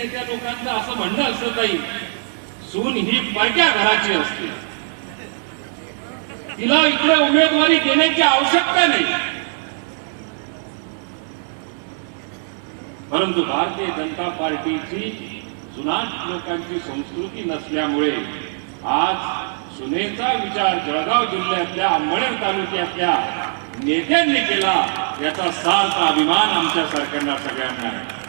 नेत्या लोकांचं असं म्हणणं असत नाही सून ही पायट्या घराची असते. तिला इकडे उमेदवारी देण्याची आवश्यकता नाही. परंतु भारतीय जनता पार्टीची जुनाट लोकांची संस्कृती नसल्यामुळे आज सुनेचा विचार जळगाव जिल्ह्यातल्या अंबळेर तालुक्यातल्या नेत्यांनी केला याचा सार्थ अभिमान आमच्या सरकारला सगळ्यांना आहे.